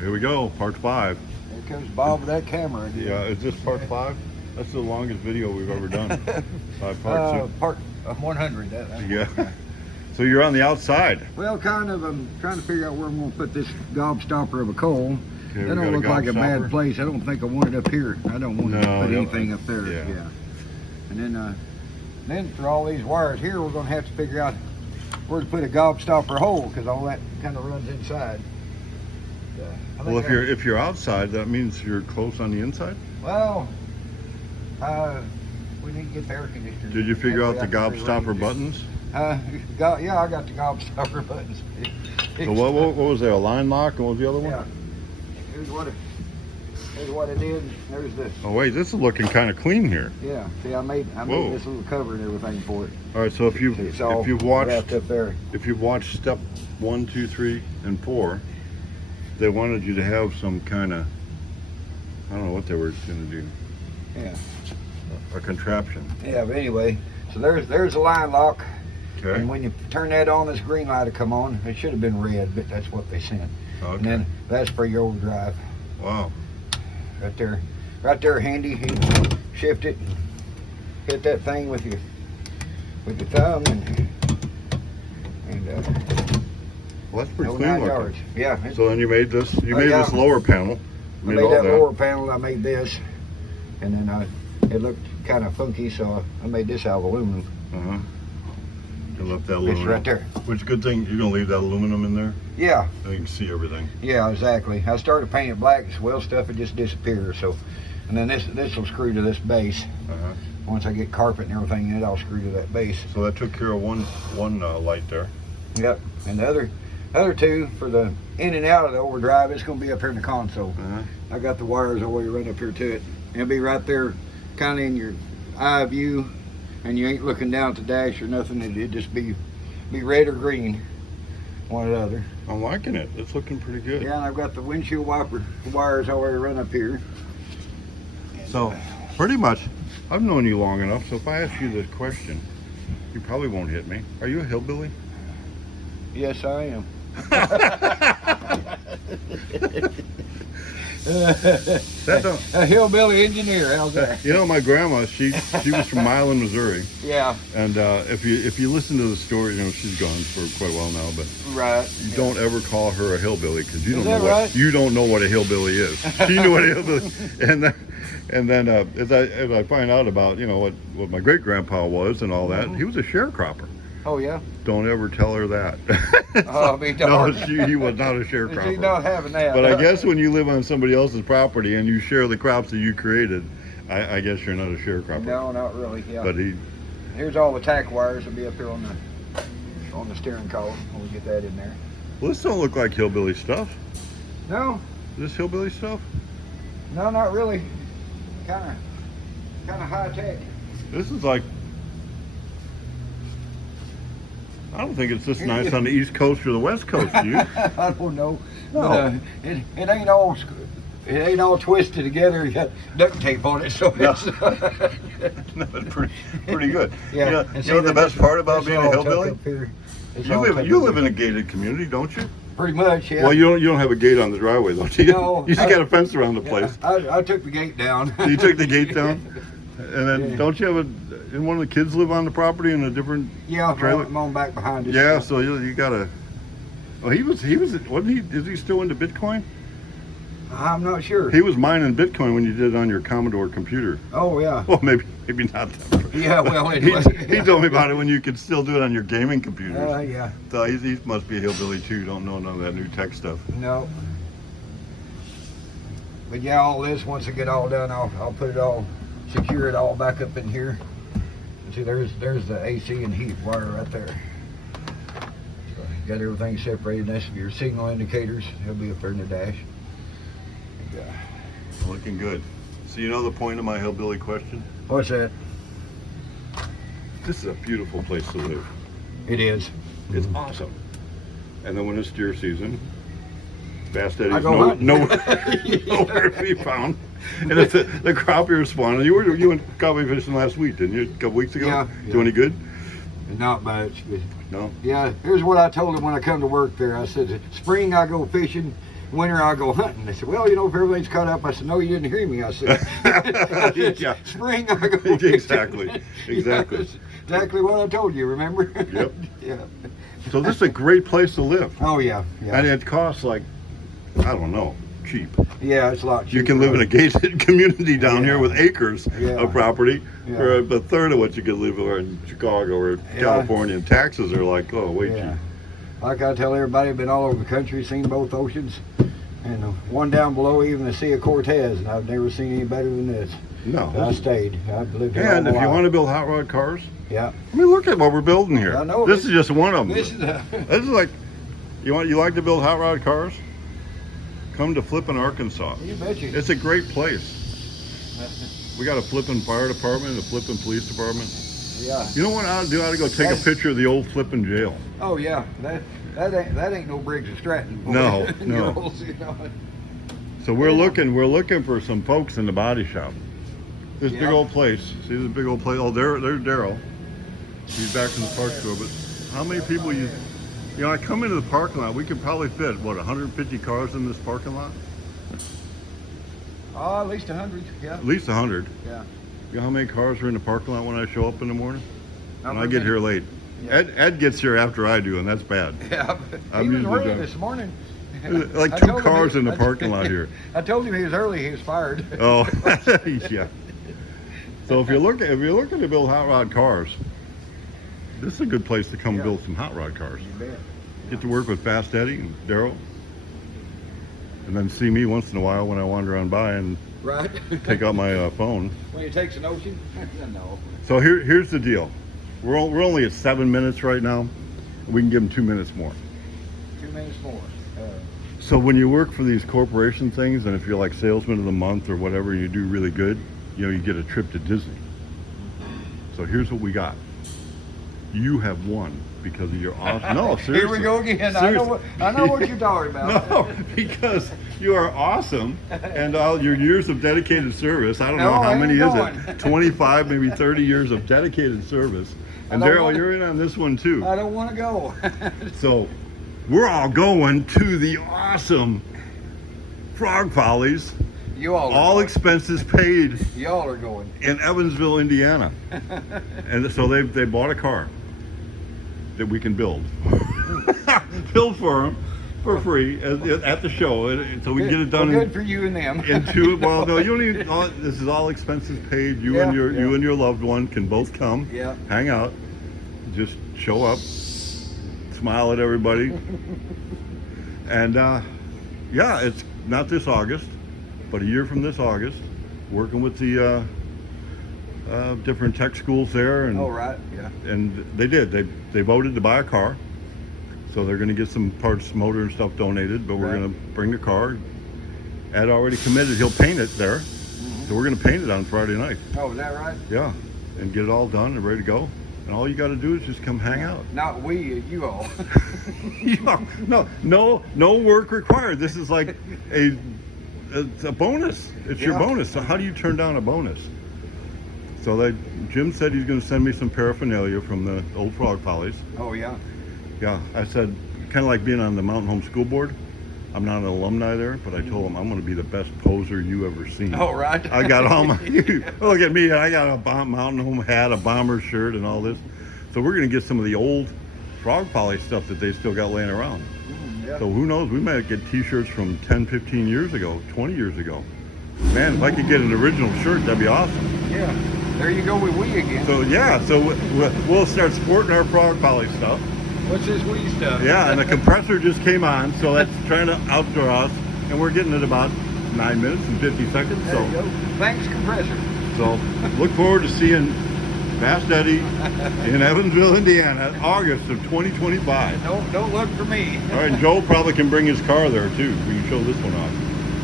Here we go, part 5. Here comes Bob with that camera again. Yeah, is this part 5? That's the longest video we've ever done. 5 parts. Part 100. Yeah. So you're on the outside. Well, kind of. I'm trying to figure out where I'm going to put this gobstopper of a coal. Okay, That don't look like a bad place. I don't think I want it up here. I don't want to put anything up there. Yeah. And then for all these wires here, we're going to have to figure out where to put a gobstopper hole, because all that kind of runs inside. Well, if you're outside, that means you're close on the inside. Well, we need to get the air conditioner. Did you figure out the gobstopper buttons? Yeah, I got the gobstopper buttons. So what was there? A line lock, and what was the other one? Yeah. Here's what I did. There's the. Oh wait, this is looking kind of clean here. Yeah. See, I made this little cover and everything for it. All right. So if you've watched up there. If you've watched step 1, 2, 3, and 4, they wanted you to have some kind of, I don't know what they were going to do. Yeah. A contraption. Yeah. But anyway, so there's a line lock. Okay. And when you turn that on, this green light will come on. It should have been red, but that's what they sent. Okay. And then that's for your overdrive. Wow. Right there, handy. You can shift it, and hit that thing with your thumb, and Well, that's pretty no clean 9 looking. yards. Yeah. So then you made this. You made this lower panel. I made that lower panel. I made this, and then it looked kind of funky, so I made this out of aluminum. You left that aluminum. It's right there. Which good thing you're gonna leave that aluminum in there. Yeah. So you can see everything. Yeah, exactly. I started painting it black, well, stuff would just disappear. So, and then this will screw to this base. Once I get carpet and everything in it, I'll screw to that base. So that took care of one light there. Yep. And the other two for the in and out of the overdrive, it's going to be up here in the console. I got the wires all the way right up here to it. It'll be right there, kind of in your eye view, and you ain't looking down at the dash or nothing. It'd just be red or green, one or the other. I'm liking it. It's looking pretty good. Yeah, and I've got the windshield wiper wires all the way run up here. So, pretty much, I've known you long enough, so if I ask you this question, you probably won't hit me. Are you a hillbilly? Yes, I am. A hillbilly engineer, how's that? You know, my grandma, she was from Milan, Missouri. Yeah. And if you listen to the story, you know, she's gone for quite a while now, but you don't ever call her a hillbilly, because you don't know what a hillbilly is. She knew what a hillbilly, and then as I find out about, you know, what my great grandpa was and all that, he was a sharecropper. Oh yeah. Don't ever tell her that. Oh, be darned. No, he was not a sharecropper. She's not having that. But I guess when you live on somebody else's property and you share the crops that you created, I guess you're not a sharecropper. No, not really. Yeah. But here's all the tack wires will be up here on the steering column. We'll get that in there. Well, this don't look like hillbilly stuff. No. Is this hillbilly stuff? No, not really. Kind of high tech. This is like, I don't think it's this nice on the East Coast or the West Coast, do you? I don't know. No. But, it ain't all twisted together. You got duct tape on it, so it's No, it's pretty good. Yeah. You know the best part about being a hillbilly? You live in a gated community, don't you? Pretty much, yeah. Well, you don't have a gate on the driveway, though. You just got a fence around the place. I took the gate down. You took the gate down, and then don't you have didn't one of the kids live on the property in a different trailer? I'm on back behind it. Yeah, so you gotta. Oh, he wasn't he? Is he still into Bitcoin? I'm not sure. He was mining Bitcoin when you did it on your Commodore computer. Oh yeah. Well, maybe not that. Yeah, well, anyway. He told me about it when you could still do it on your gaming computers. Yeah. So he must be a hillbilly too. Don't know none of that new tech stuff. No. But yeah, all this, once I get all done, I'll put it all, secure it all back up in here. And see, there's the AC and heat wire right there. So you got everything separated. That's your signal indicators. They'll be up there in the dash. Looking good. So you know the point of my hillbilly question? What's that? This is a beautiful place to live. It is. It's awesome. And then when it's deer season, Bass Eddie's nowhere to be found. And it's the crappie are spawning. You went crappie fishing last week, didn't you? A couple weeks ago? Yeah. Do any good? Not much. But No? yeah, here's what I told him when I come to work there. I said, spring I go fishing, winter I go hunting. They said, well, you know, if everything's caught up. I said, no, you didn't hear me. I said, Yeah. spring I go fishing. Exactly. Exactly. Yeah, that's exactly what I told you, remember? Yep. Yeah. So this is a great place to live. Oh, yeah. Yeah. And it costs like, I don't know, cheap. Yeah, it's a lot cheaper. You can live in a gated community down here with acres Yeah. of property Yeah. for a third of what you could live in Chicago or California. And taxes are like, oh, way cheap. Like I tell everybody, I've been all over the country, seen both oceans. And one down below, even the Sea of Cortez, and I've never seen any better than this. No. So I stayed. I've lived here And all if my you life. want to build hot rod cars, Yeah. I mean, look at what we're building here. I know. This is just one of them. This is This is like, you like to build hot rod cars? Come to Flippin, Arkansas. You betcha. It's a great place. We got a Flippin fire department, a Flippin police department. Yeah. You know what I ought to do? I ought to go take a picture of the old Flippin jail. Oh yeah. That ain't no Briggs or Stratton. Boy. No, no. Girls, you know. So we're looking for some folks in the body shop. This big old place. See this big old place? Oh, there's Daryl. He's back in the park store. But how many people you know? I come into the parking lot. We could probably fit what 150 cars in this parking lot. Oh, at least 100. Yeah. At least 100. Yeah. You know how many cars are in the parking lot when I show up in the morning? Not When I get here late. Yeah. Ed gets here after I do, and that's bad. Yeah. I'm He was usually early done. this morning. Like I two told him cars he- in the parking lot here. I told him he was early. He was fired. Oh, yeah. So if you're looking to build hot rod cars, this is a good place to come build some hot rod cars. You bet. Get to work with Fast Eddie and Daryl, and then see me once in a while when I wander on by and Right. take out my phone. When he takes an ocean? No. So here's the deal. We're only at 7 minutes right now. We can give them 2 minutes more. 2 minutes more. So when you work for these corporation things, and if you're like salesman of the month or whatever, you do really good, you know, you get a trip to Disney. So here's what we got. You have won because of your awesome. No, seriously. Here we go again. I know what you're talking about. No, because you are awesome, and all your years of dedicated service. I don't know No, how I many ain't is it? 25, maybe 30 years of dedicated service. And I don't Daryl, wanna- you're in on this one too. I don't want to go. So we're all going to the awesome Frog Follies, You all are all going. expenses paid Y'all are going. in Evansville, Indiana. And so they bought a car that we can build. Build for them for free at the show. So we can get it done Well, good for you and them. well, no, you don't even, this is all expenses paid. You and your loved one can both come, hang out, just show up, smile at everybody. And yeah, it's not this August, but a year from this August, working with the different tech schools there. And, Oh, right. Yeah. and they voted to buy a car. So they're going to get some parts, motor and stuff donated, but we're going to bring the car. Ed already committed, he'll paint it there. So we're going to paint it on Friday night. Oh, is that right? Yeah, and get it all done and ready to go. And all you got to do is just come hang out. Not we, you all. No work required. This is like it's a bonus. It's your bonus. So how do you turn down a bonus? So Jim said he's going to send me some paraphernalia from the old Frog Follies. Oh, yeah. Yeah, I said, kind of like being on the Mountain Home School Board. I'm not an alumni there, but I told him I'm going to be the best poser you ever seen. Oh, right. I got all my, look at me, I got a Mountain Home hat, a bomber shirt, and all this. So we're going to get some of the old Frog Folly stuff that they still got laying around. Yeah. So who knows, we might get t-shirts from 10, 15 years ago, 20 years ago. Man, if I could get an original shirt, that'd be awesome. Yeah. There you go with we again. So yeah, so we'll start sporting our Frog Folly stuff. What's this we stuff? Yeah, and the compressor just came on, so that's trying to outdraw us, and we're getting at about 9 minutes and 50 seconds. There you go. Thanks, compressor. So look forward to seeing Fast Eddie in Evansville, Indiana, August of 2025. Don't look for me. All right, and Joel probably can bring his car there too. We can show this one off.